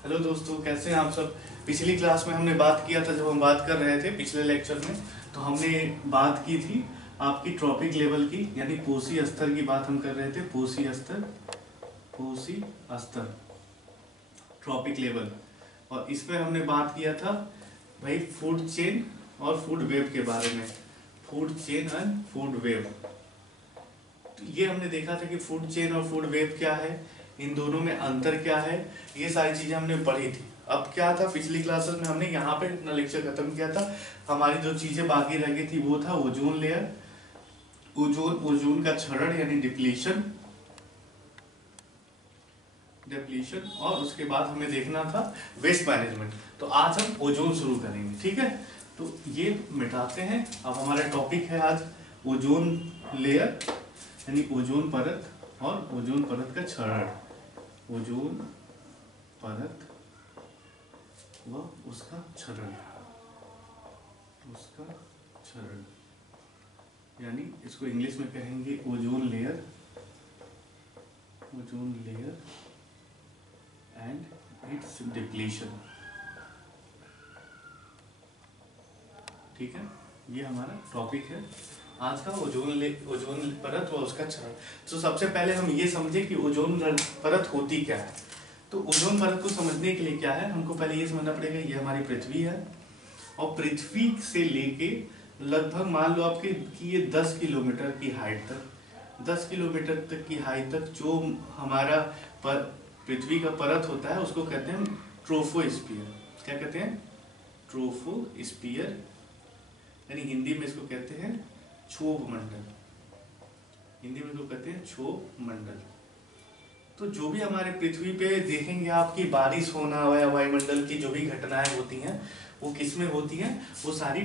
Hello दोस्तों, कैसे हैं आप सब। पिछली क्लास में हमने बात किया था, जब हम बात कर रहे थे पिछले लेक्चर में, तो हमने बात की थी आपकी ट्रॉपिक लेवल की, यानी पोषी स्तर की बात हम कर रहे थे। पोषी स्तर ट्रॉपिक लेवल। और इसमें हमने बात किया था भाई फूड चेन और फूड वेब के बारे में। Food chain and food web, तो ये हमने देखा था कि फूड चेन और फूड वेब क्या है, इन दोनों में अंतर क्या है, ये सारी चीजें हमने पढ़ी थी। अब क्या था, पिछली क्लासेस में हमने यहाँ पे अपना लेक्चर खत्म किया था। हमारी जो चीजें बाकी रह गई थी वो था ओजोन लेयर, ओजोन का क्षरण यानी डिप्लीशन, और उसके बाद हमें देखना था वेस्ट मैनेजमेंट। तो आज हम ओजोन शुरू करेंगे, ठीक है। तो ये मिटाते हैं। अब हमारा टॉपिक है आज ओजोन लेयर यानी ओजोन परत और ओजोन परत का क्षरण। ओजोन परत व उसका क्षरण, यानी इसको इंग्लिश में कहेंगे ozone layer and it's depletion. ठीक है, ये हमारा टॉपिक है आज का, ओजोन परत व उसका क्षरण। तो सबसे पहले हम ये समझे कि ओजोन परत होती क्या है। तो ओजोन परत को समझने के लिए क्या है, हमको पहले ये समझना पड़ेगा ये हमारी पृथ्वी है, और पृथ्वी से लेके लगभग मान लो आपके कि ये 10 किलोमीटर की हाइट तक, 10 किलोमीटर तक की हाइट तक जो हमारा पृथ्वी का परत होता है उसको कहते हैं ट्रोफोस्फीयर। क्या कहते हैं? ट्रोफोस्फीयर, यानी हिंदी में इसको कहते हैं क्षोभ मंडल। हिंदी में इसको कहते हैं क्षोभ मंडल। तो जो भी हमारे पृथ्वी पे देखेंगे आपकी बारिश होना या वायुमंडल की जो भी घटनाएं होती हैं वो किस में होती हैं, वो सारी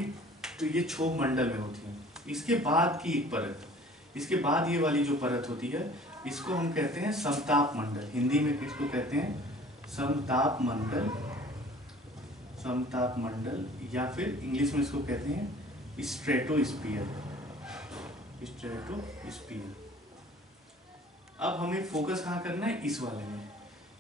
तो ये क्षोभ मंडल में होती हैं। इसके बाद की एक परत, इसके बाद ये वाली जो परत होती है इसको हम कहते हैं समताप मंडल। हिंदी में किसको कहते हैं? समताप मंडल, समताप मंडल, या फिर इंग्लिश में इसको कहते हैं स्ट्रेटोस्फीयर। अब हमें फोकस कहाँ करना है? इस वाले में।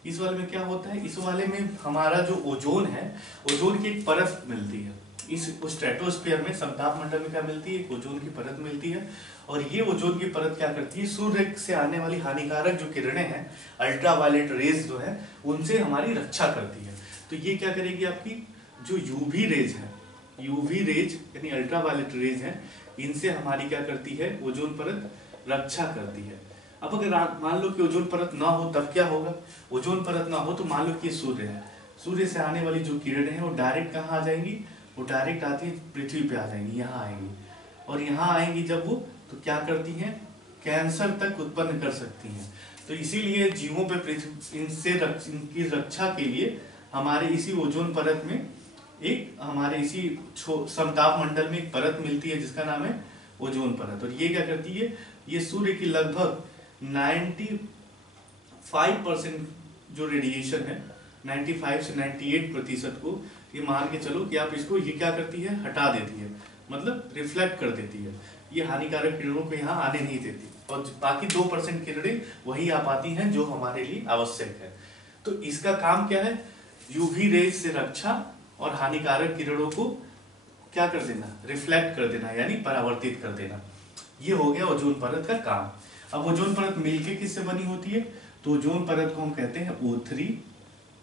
इस वाले में क्या होता है, इस वाले में हमारा जो ओजोन है, ओजोन की एक परत मिलती है। इस स्ट्रेटोस्फीयर में, समताप मंडल में क्या मिलती है? एक ओजोन की परत मिलती है। और ये ओजोन की परत क्या करती है? सूर्य से आने वाली हानिकारक जो किरणें हैं, अल्ट्रावायलेट रेज जो है, उनसे हमारी रक्षा करती है। तो ये क्या करेगी? आपकी जो यूवी रेज है, यूवी रेज यानी अल्ट्रावायलेट रेज है, इनसे हमारी क्या करती है? ओजोन परत रक्षा करती है। अब अगर मान लो कि ओजोन परत ना हो तब क्या होगा? ओजोन परत ना हो तो मान लो कि सूर्य है, सूर्य से आने वाली जो किरणें हैं वो डायरेक्ट कहाँ आ जाएंगी? वो डायरेक्ट आती है पृथ्वी पे आ जाएंगी, यहाँ आएंगी। और यहाँ आएंगी जब वो, तो क्या करती हैं? कैंसर तक उत्पन्न कर सकती हैं। तो इसीलिए जीवों पे इनसे इनकी रक्षा के लिए हमारे इसी ओजोन परत में एक, हमारे इसी समताप मंडल में एक परत मिलती है जिसका नाम है ओजोन परत। और ये क्या करती है? ये सूर्य की लगभग 95% जो रेडिएशन है, 95 से 98% को ये मान के चलो कि आप इसको, ये क्या करती है? हटा देती है, मतलब रिफ्लेक्ट कर देती है। ये हानिकारक किरणों को यहाँ आने नहीं देती, और बाकी 2% किरणें वही आ पाती हैं जो हमारे लिए आवश्यक है। तो इसका काम क्या है? यूवी रेज से रक्षा और हानिकारक किरणों को क्या कर देना? रिफ्लेक्ट कर देना, यानी परावर्तित कर देना। ये हो गया ओजोन परत का काम। अब ओजोन परत मिलके किससे बनी होती है? तो ओजोन परत को हम कहते हैं O3,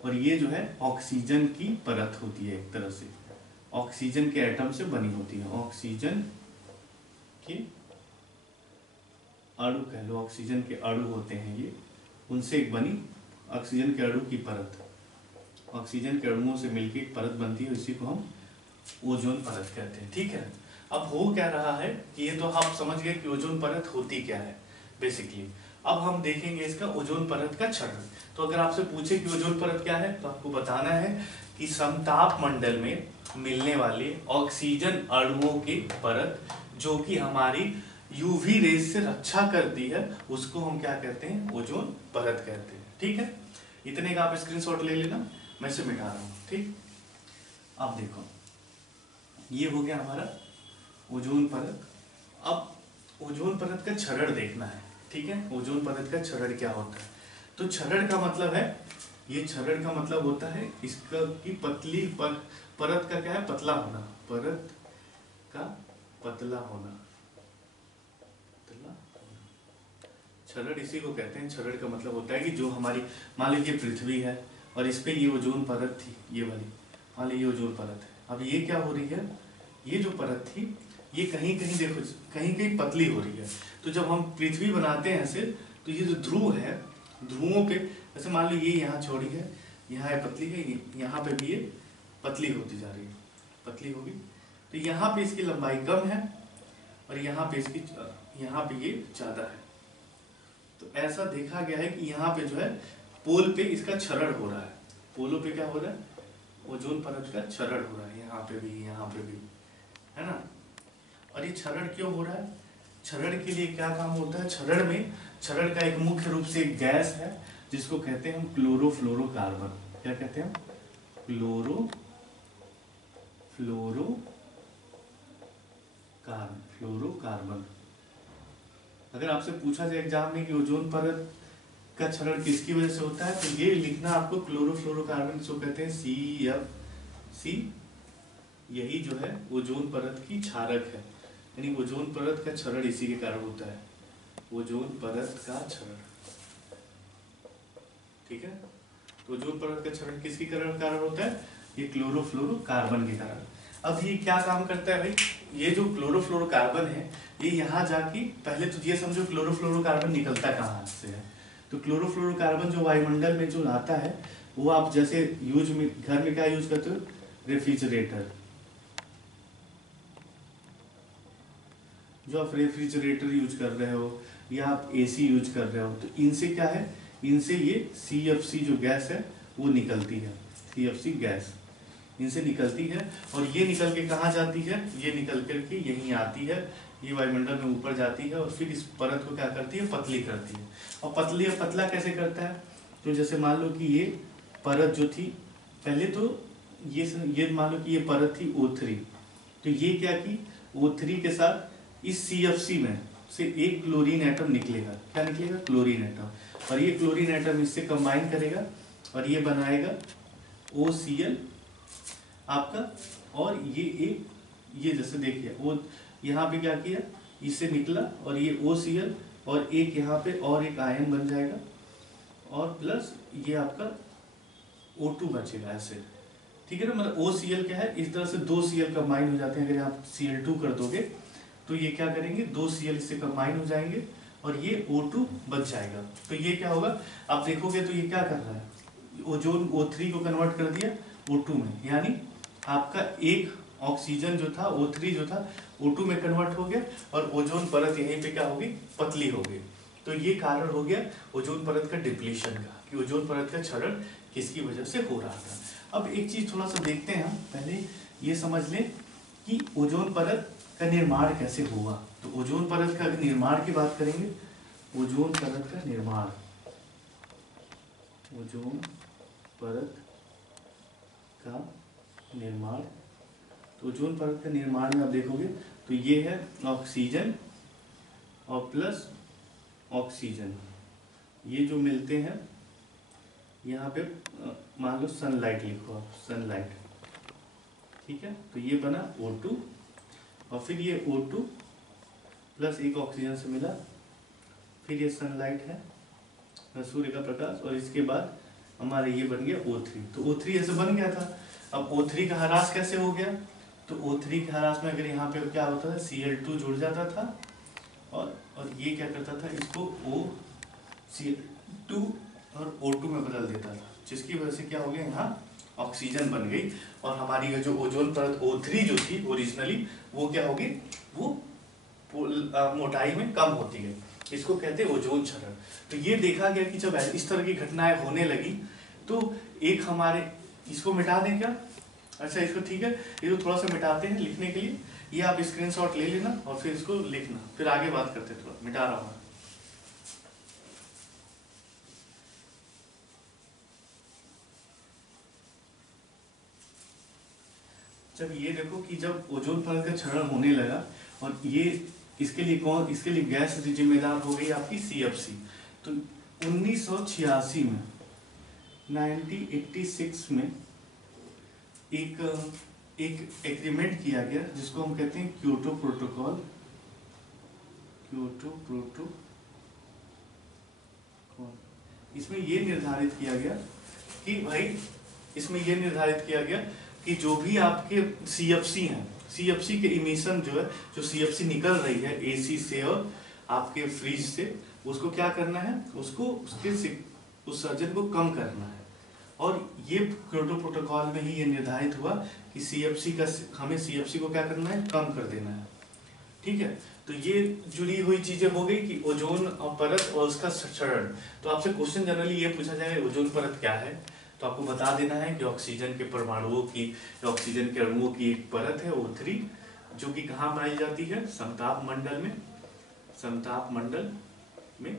और ये जो है ऑक्सीजन की परत होती है, एक तरह से ऑक्सीजन के एटम से बनी होती है। ऑक्सीजन के अणु कह लो, ऑक्सीजन के अणु होते हैं ये, उनसे एक बनी ऑक्सीजन के अणु की परत, ऑक्सीजन के अणुओं से मिलकर एक परत बनती है, इसी को हम ओजोन परत कहते हैं। ठीक है, अब हो क्या रहा है कि ये तो आप समझ गए कि ओजोन परत होती क्या है बेसिकली। अब हम देखेंगे इसका ओजोन परत का क्षरण। तो अगर आपसे पूछे कि ओजोन परत क्या है, तो आपको बताना है कि समताप मंडल में मिलने वाले ऑक्सीजन अणुओं की परत, जो कि हमारी यूवी रेज से रक्षा करती है, उसको हम क्या कहते हैं? ओजोन परत कहते हैं। ठीक है, इतने का आप स्क्रीनशॉट ले लेना, मैं इसे मिटा रहा हूं। ठीक, अब देखो ये हो गया हमारा ओजोन परत। अब ओजोन परत का क्षरण देखना है। ठीक है, ओजोन परत का क्षरण क्या होता है? तो क्षरण का मतलब है ये छरड़ का मतलब होता है इसका की पतली परत का क्या है, पतला होना, परत का पतला होना, छरड़ इसी को कहते हैं। छरड़ का मतलब होता है कि जो हमारी, मान लीजिए पृथ्वी है और इस पे ये ओजोन परत थी, ये वाली, मान लीजिए ओजोन परत है। अब ये क्या हो रही है, ये जो परत थी ये कहीं कहीं देखो, कहीं कहीं पतली हो रही है। तो जब हम पृथ्वी बनाते हैं ऐसे, तो ये जो ध्रुव है, ध्रुवों पे जैसे मान लो ये यहाँ छोड़ी है, यहाँ है पतली है, यहाँ पे भी ये पतली होती जा रही है, पतली होगी। तो यहाँ पे इसकी लंबाई कम है और यहाँ पे इसकी, यहाँ पे ये ज्यादा है। तो ऐसा देखा गया है कि यहाँ पे जो है पोल पे इसका क्षरण हो रहा है, पोलों पे क्या हो रहा है, ओजोन परत का क्षरण हो रहा है, यहाँ पे भी, यहाँ पे भी, है ना। और ये क्षरण क्यों हो रहा है, क्षरण के लिए क्या काम होता है, क्षरण में, क्षरण का एक मुख्य रूप से एक गैस है जिसको कहते हैं हम क्लोरोफ्लोरोकार्बन। क्या कहते हैं, फ्लोरोकार्बन। अगर आपसे पूछा जाए एग्जाम में कि ओजोन परत का क्षरण किसकी वजह से होता है, तो ये लिखना आपको, क्लोरोफ्लोरोकार्बन जिसको कहते हैं CFC, यही जो है ओजोन परत की क्षारक है, यानी ओजोन परत का क्षरण इसी के कारण होता है, ओजोन परत का क्षरण, ठीक है। तो ओजोन परत का क्षरण किसके कारण होता है, ये क्लोरोफ्लोरोकार्बन के कारण। अब ये क्या काम करता है भाई, ये जो क्लोरोफ्लोरोकार्बन है ये यहाँ जाके, पहले तो ये समझो क्लोरोफ्लोरोकार्बन निकलता कहाँ से है, तो क्लोरोफ्लोरोकार्बन जो वायुमंडल में जो आता है वो आप जैसे यूज में, घर में क्या यूज करते हो, रेफ्रिजरेटर, जो आप रेफ्रिजरेटर यूज कर रहे हो या आप AC यूज कर रहे हो, तो इनसे क्या है, इनसे ये CFC जो गैस है वो निकलती है, CFC गैस इनसे निकलती है। और ये निकल के कहाँ जाती है, ये निकल करके यहीं आती है, ये वायुमंडल में ऊपर जाती है और फिर इस परत को क्या करती है, पतली करती है। और पतली और पतला कैसे करता है, तो जैसे मान लो कि ये परत जो थी पहले, तो ये मान लो कि ये परत थी O3, तो ये क्या की, O3 के साथ इस CFC में से एक क्लोरीन एटम निकलेगा, क्या निकलेगा, क्लोरीन एटम, और ये क्लोरीन एटम इससे कंबाइन करेगा और ये बनाएगा OCl आपका। और ये एक, ये जैसे देखिए वो यहाँ पे क्या किया, इससे निकला और ये OCl, और एक यहाँ पे और एक आयन बन जाएगा, और प्लस ये आपका O2 बचेगा ऐसे, ठीक है ना। मतलब OCl क्या है, इस तरह से दो Cl कंबाइन हो जाते हैं, अगर आप Cl2 कर दोगे तो ये क्या करेंगे, दो Cl इससे कंबाइन हो जाएंगे और ये O2 बच जाएगा। तो ये क्या होगा, आप देखोगे तो ये क्या कर रहा है, ओजोन O3 को कन्वर्ट कर दिया O2 में, यानी आपका एक ऑक्सीजन जो था O3 जो था O2 में कन्वर्ट हो गया, और ओजोन परत यहीं पे क्या होगी, पतली हो गई। तो ये कारण हो गया ओजोन परत का डिप्लीशन का, कि ओजोन परत का क्षरण किसकी वजह से हो रहा था। अब एक चीज थोड़ा सा देखते हैं हम, पहले ये समझ लें कि ओजोन परत का निर्माण कैसे हुआ। तो ओजोन परत का निर्माण की बात करेंगे, ओजोन परत का निर्माण, ओजोन परत का निर्माण, तो ओजोन परत का निर्माण में आप देखोगे तो ये है ऑक्सीजन और प्लस ऑक्सीजन, ये जो मिलते हैं यहाँ पे, मान लो सनलाइट लिखो आप, सनलाइट, ठीक है। तो ये बना O2, और फिर ये O2 प्लस एक ऑक्सीजन से मिला, फिर ये सनलाइट है, सूर्य का प्रकाश, और इसके बाद हमारे ये बन गया O3। तो O3 ऐसे बन गया था। अब O3 का ह्रास कैसे हो गया, तो O3 के ह्रास में अगर यहाँ पे क्या होता था, Cl2 जुड़ जाता था, और ये क्या करता था, इसको Cl2 और O2 में बदल देता था, जिसकी वजह से क्या हो गया, यहाँ ऑक्सीजन बन गई, और हमारी जो ओजोन परत O3 जो थी ओरिजिनली, वो क्या होगी, वो मोटाई में कम होती गई। इसको कहते हैं ओजोन क्षरण। तो ये देखा गया कि जब इस तरह की घटनाएं होने लगी, तो एक हमारे, इसको मिटा दें क्या, अच्छा इसको ठीक है, ये तो थोड़ा सा मिटाते हैं लिखने के लिए, ये आप स्क्रीनशॉट ले लेना और फिर इसको लिखना, फिर आगे बात करते हैं। थोड़ा मिटा रहा हूँ। जब ये देखो कि जब ओजोन परत का क्षरण होने लगा, और ये इसके लिए कौन, इसके लिए गैस जिम्मेदार हो गई आपकी CFC। तो 1986 में 1986 में एक एग्रीमेंट किया गया जिसको हम कहते हैं क्योटो प्रोटोकॉल। क्योटो प्रोटोकॉल, इसमें ये निर्धारित किया गया कि भाई, इसमें ये निर्धारित किया गया कि जो भी आपके सीएफसी हैं, सीएफसी के इमिशन जो है, जो सीएफसी निकल रही है एसी से और आपके फ्रिज से, उसको क्या करना है, उसको उसके उत्सर्जन को कम करना है। और ये क्योटो प्रोटोकॉल में ही ये निर्धारित हुआ कि सीएफसी का, हमें सीएफसी को क्या करना है, कम कर देना है। ठीक है, तो ये जुड़ी हुई चीजें हो गई कि ओजोन परत और उसका क्षरण। तो आपसे क्वेश्चन जनरली ये पूछा जाएगा ओजोन परत क्या है, तो आपको बता देना है कि ऑक्सीजन के परमाणुओं की, ऑक्सीजन के अणुओं की एक परत है O3, जो कि कहाँ पाई जाती है, समताप मंडल में, समताप मंडल में।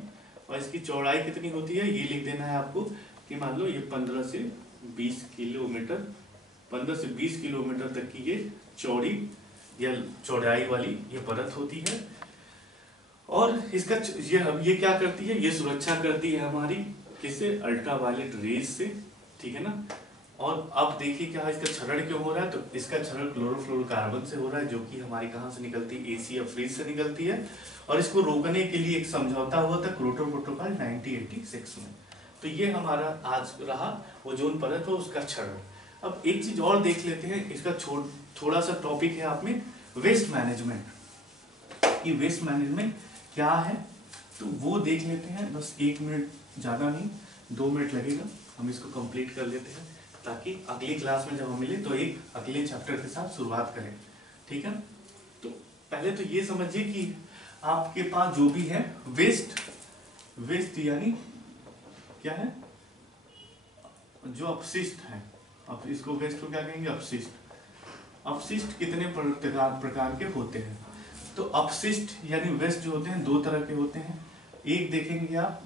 और इसकी चौड़ाई कितनी होती है ये लिख देना है आपको कि मान लो ये 15 से 20 किलोमीटर, 15 से 20 किलोमीटर तक की ये चौड़ी या चौड़ाई वाली ये परत होती है। और इसका ये क्या करती है, ये सुरक्षा करती है हमारी किससे, अल्ट्रावायलेट रेज से, ठीक है ना। और अब देखिए क्या इसका क्षरण क्यों हो रहा है, तो इसका क्षरण क्लोरोफ्लोरोकार्बन से हो रहा है, जो कि हमारी कहाँ से निकलती है, एसी या फ्रिज से निकलती है। और इसको रोकने के लिए एक समझौता हुआ था क्योटो प्रोटोकॉल 1986 में। तो ये हमारा आज रहा ओजोन परत और उसका क्षरण। अब एक चीज और देख लेते हैं, इसका थोड़ा सा टॉपिक है आप में वेस्ट मैनेजमेंट, कि वेस्ट मैनेजमेंट क्या है, तो वो देख लेते हैं। बस 1 मिनट, ज़्यादा नहीं 2 मिनट लगेगा, हम इसको कंप्लीट कर लेते हैं ताकि अगली क्लास में जब हम मिले तो एक अगले चैप्टर के साथ शुरुआत करें। ठीक है, तो पहले तो ये समझिए कि आपके पास जो भी है वेस्ट, वेस्ट यानी क्या है, जो अपशिष्ट है, अब इसको वेस्ट को क्या कहेंगे, अपशिष्ट। अपशिष्ट कितने प्रकार के होते हैं, तो अपशिष्ट यानी वेस्ट जो होते हैं 2 तरह के होते हैं। एक देखेंगे आप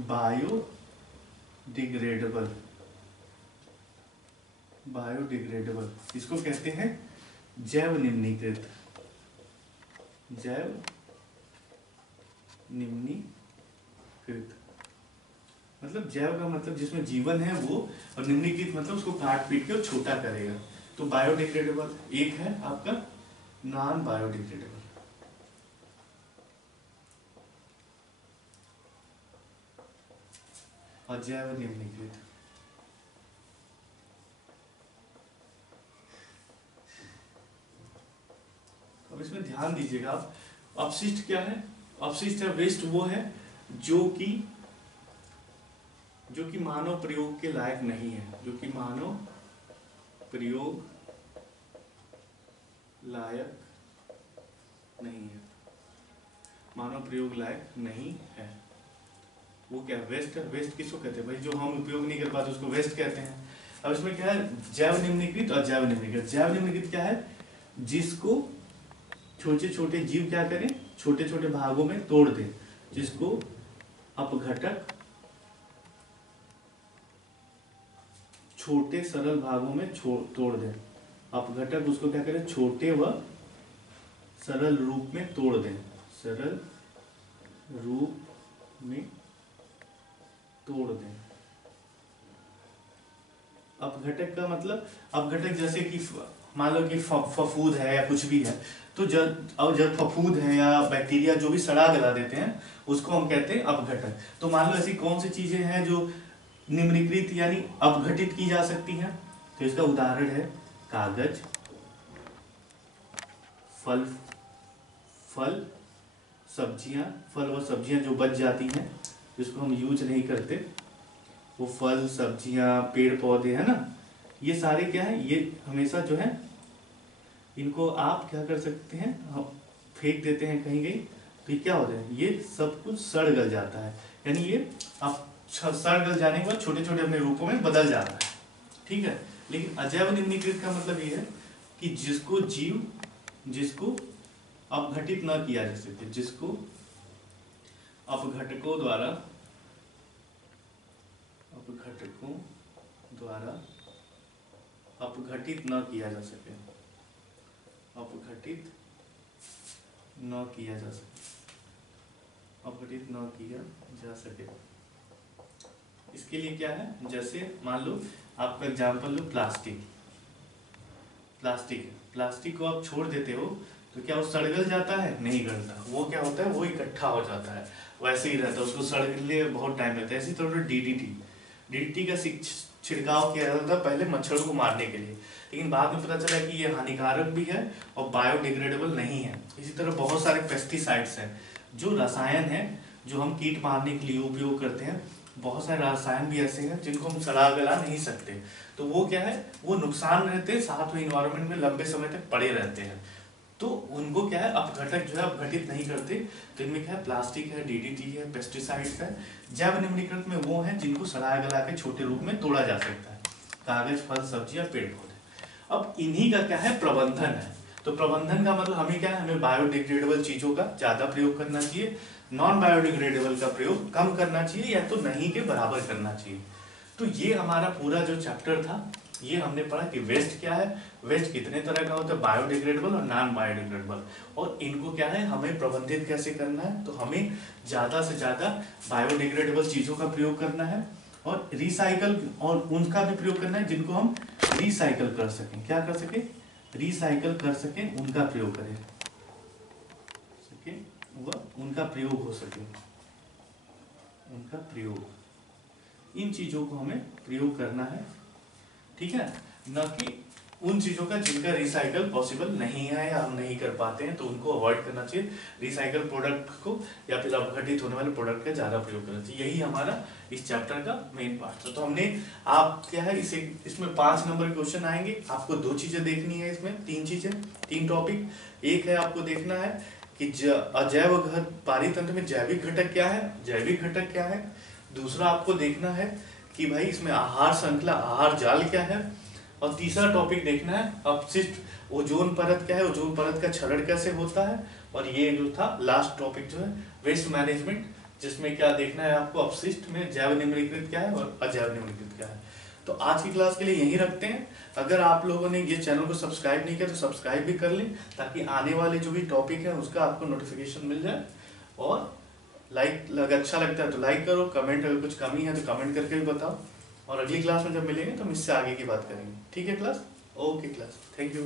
बायोडिग्रेडेबल, बायोडिग्रेडेबल इसको कहते हैं जैव निम्नीकृत, जैव निम्नीकृत मतलब जैव का मतलब जिसमें जीवन है वो, और निम्नीकृत मतलब उसको काट पीट के छोटा करेगा। तो बायोडिग्रेडेबल एक है आपका नॉन बायोडिग्रेडेबल, और जैव निम्नीकृत। अब इसमें ध्यान दीजिएगा आप, अपशिष्ट क्या है, अपशिष्ट या वेस्ट वो है जो कि मानव प्रयोग के लायक नहीं है, जो कि मानव प्रयोग लायक नहीं है, मानव प्रयोग लायक नहीं है, वो क्या वेस्ट है। वेस्ट किसको कहते हैं भाई, जो हम उपयोग नहीं कर पाते उसको वेस्ट कहते हैं। अब इसमें क्या है, जैव निम्नीकृत और जैव निम्नीकृत। जैव निम्नीकृत क्या है, जिसको छोटे छोटे जीव क्या करें, छोटे छोटे भागों में तोड़ दें, जिसको अपघटक छोटे सरल भागों में तोड़ दें। अपघटक उसको क्या करें, छोटे व सरल रूप में तोड़ दें, सरल रूप में तोड़ दें। अपघटक का मतलब, अपघटक जैसे कि मान लो कि फफूद है या कुछ भी है, तो जब फफूद है या बैक्टीरिया जो भी सड़ा गला देते हैं उसको हम कहते हैं अपघटक। तो मान लो ऐसी कौन सी चीजें हैं जो निम्नीकृत यानी अपघटित की जा सकती हैं, तो इसका उदाहरण है कागज, फल सब्जियां, फल व सब्जियां जो बच जाती हैं जिसको हम यूज नहीं करते, वो फल सब्जियां पेड़ पौधे है ना, ये सारे क्या है, ये हमेशा जो है इनको आप क्या कर सकते हैं, हम फेंक देते हैं कहीं कहीं, तो ये क्या होता है, ये सब कुछ सड़ गल जाता है, यानी ये आप सड़ गल जाने के बाद छोटे छोटे अपने रूपों में बदल जाता है। ठीक है, लेकिन अजैव निम्नीकृत का मतलब ये है कि जिसको अपघटित न किया जा सके, जिसको अपघटकों द्वारा अपघटित न किया जा सके, अपघटित न किया जा सके। इसके लिए क्या है, जैसे मान लो आपका एग्जाम्पल लो, प्लास्टिक को आप छोड़ देते हो तो क्या वो सड़गल जाता है? नहीं गलता। वो क्या होता है, वो इकट्ठा हो जाता है, वैसे ही रहता है, उसको सड़ने बहुत टाइम लगता है। इसी तरह डीडीटी का छिड़काव किया जाता था पहले मच्छरों को मारने के लिए, लेकिन बाद में पता चला कि ये हानिकारक भी है और बायोडिग्रेडेबल नहीं है। इसी तरह बहुत सारे पेस्टिसाइड्स हैं, जो रसायन है जो हम कीट मारने के लिए उपयोग करते हैं। बहुत सारे रसायन भी ऐसे हैं जिनको हम सड़ा गला नहीं सकते, तो वो क्या है, वो नुकसान रहते हैं, साथ में इन्वायरमेंट में लंबे समय तक पड़े रहते हैं, तो उनको क्या है अपघटक जो है अपघटित नहीं करते। तो इनमें क्या है, प्लास्टिक है, डीडीटी है, पेस्टिसाइड्स है। जैव निम्नीकृत में वो हैं जिनको सड़ा गला के छोटे रूप में तोड़ा जा सकता है, कागज, फल, सब्जियां, पेड़ पौधे। अब इन्हीं का क्या है, प्रबंधन है। तो प्रबंधन का मतलब हमें क्या है, हमें बायोडिग्रेडेबल चीजों का ज्यादा प्रयोग करना चाहिए, नॉन बायोडिग्रेडेबल का प्रयोग कम करना चाहिए, या तो नहीं के बराबर करना चाहिए। तो ये हमारा पूरा जो चैप्टर था, ये हमने पढ़ा कि वेस्ट क्या है, वेस्ट कितने तरह का होता है, बायोडिग्रेडेबल और नॉन बायोडिग्रेडेबल, और इनको क्या है हमें प्रबंधित कैसे करना है। तो हमें ज्यादा से ज्यादा बायोडिग्रेडेबल चीजों का प्रयोग करना है, और रिसाइकल और उनका भी प्रयोग करना है जिनको हम रिसाइकल कर सकें। क्या कर सकें, रिसाइकल कर सकें, उनका प्रयोग करें, वह उनका प्रयोग हो सके, उनका प्रयोग, इन चीजों को हमें प्रयोग करना है, ठीक है, न कि उन चीजों का जिनका रिसाइकल पॉसिबल नहीं है या हम नहीं कर पाते हैं, तो उनको अवॉइड करना चाहिए। रिसाइकल प्रोडक्ट को या फिर अपघटित होने वाले प्रोडक्ट का ज्यादा प्रयोग करना चाहिए। यही हमारा इस चैप्टर का मेन पार्ट था। तो हमने आप क्या है, इसमें 5 नंबर क्वेश्चन आएंगे। आपको 2 चीजें देखनी है, इसमें 3 चीजें, 3 टॉपिक। एक है आपको देखना है कि अजैव पारितंत्र में जैविक घटक क्या है, जैविक घटक क्या है। दूसरा आपको देखना है कि भाई इसमें आहार श्रृंखला, आहार जाल क्या है। और तीसरा टॉपिक देखना है अपशिष्ट ओजोन परत क्या है, ओजोन परत का क्षरण कैसे होता है। और ये जो था लास्ट टॉपिक जो है वेस्ट मैनेजमेंट, जिसमें क्या देखना है आपको, अपशिष्ट में जैव निम्नीकृत क्या है और अजैव निम्नीकृत क्या है। तो आज की क्लास के लिए यही रखते हैं। अगर आप लोगों ने ये चैनल को सब्सक्राइब नहीं किया तो सब्सक्राइब भी कर लें, ताकि आने वाले जो भी टॉपिक है उसका आपको नोटिफिकेशन मिल जाए। और अच्छा लगता है तो लाइक करो, कमेंट अगर कुछ कमी है तो कमेंट करके भी बताओ। और अगली क्लास में जब मिलेंगे तो हम इससे आगे की बात करेंगे। ठीक है class, okay class, thank you.